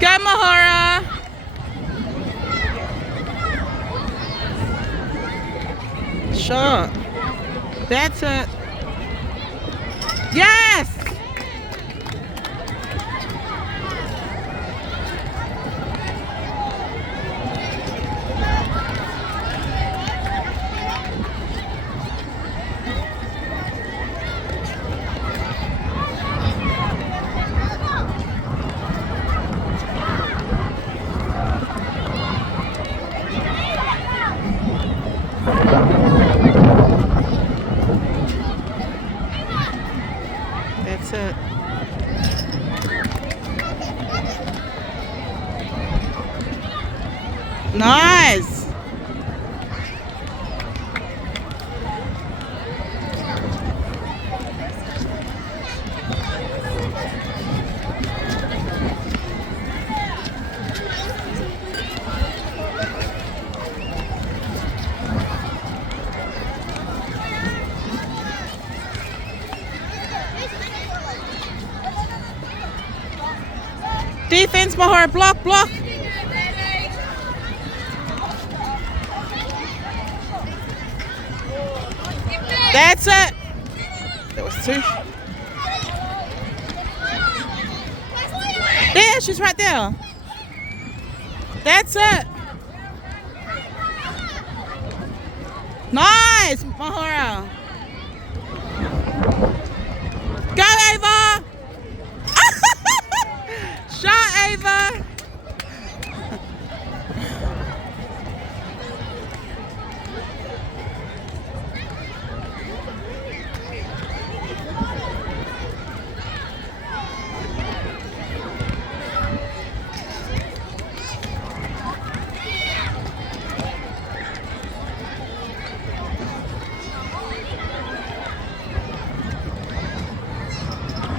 Go, Mahara. Shot. That's it. Yes! That's it. Nice. Defense, Mahara. Block, block. That's it. That was two. There, she's right there. That's it. Nice, Mahara. Go, Ava. Shot, Ava.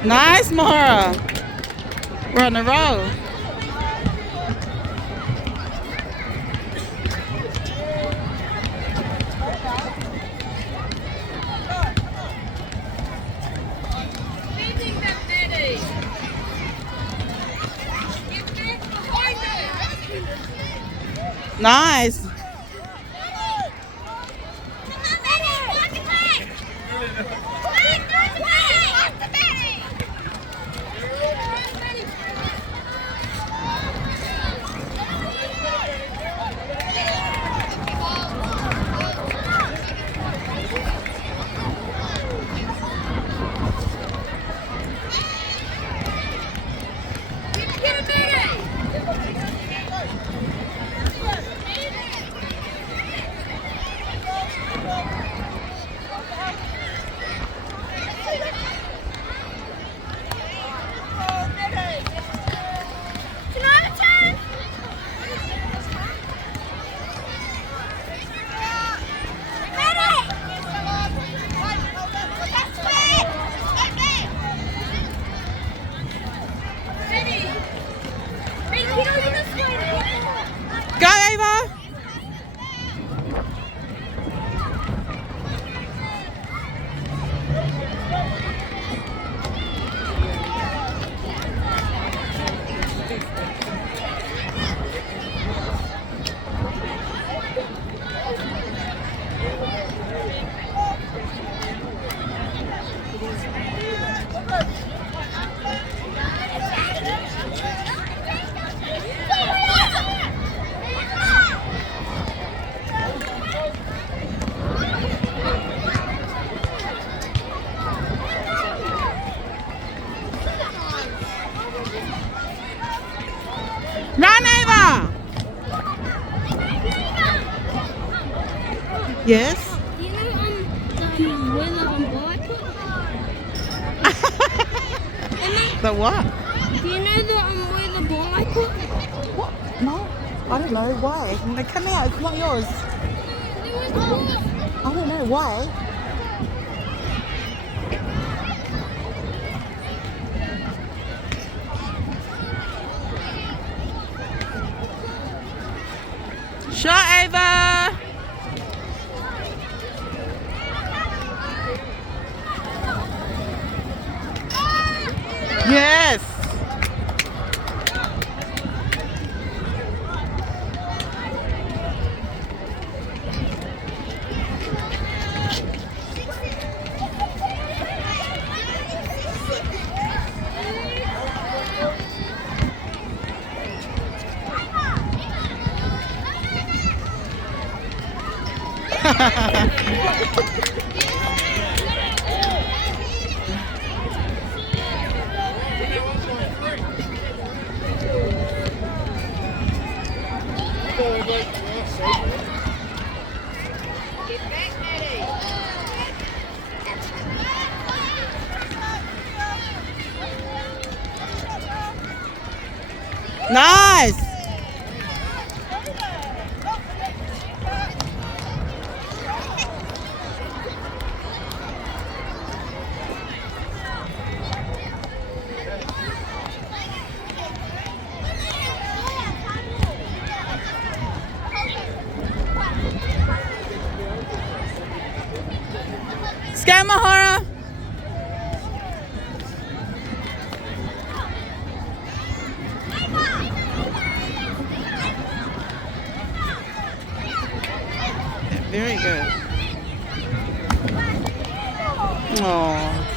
Nice, Mahara. We're on the roll. Nice. Go, Ava. Run, Ava! Yes? Do you know where the umbrella put? The what? Do you know where the ball I put? What? No, I don't know. Why? They come out. It's not yours. There was a ball. I don't know why. Shot, Ava! Yes! Nice. Scan Mahara. Very good. Oh.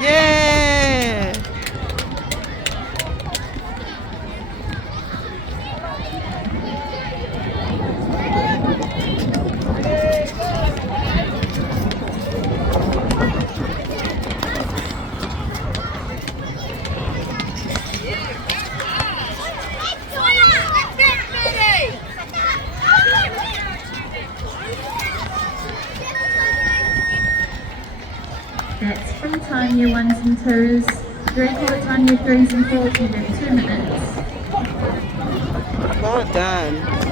Yeah. That's free time, year ones and twos. Very quick time, year threes and fours, you get 2 minutes. Well done.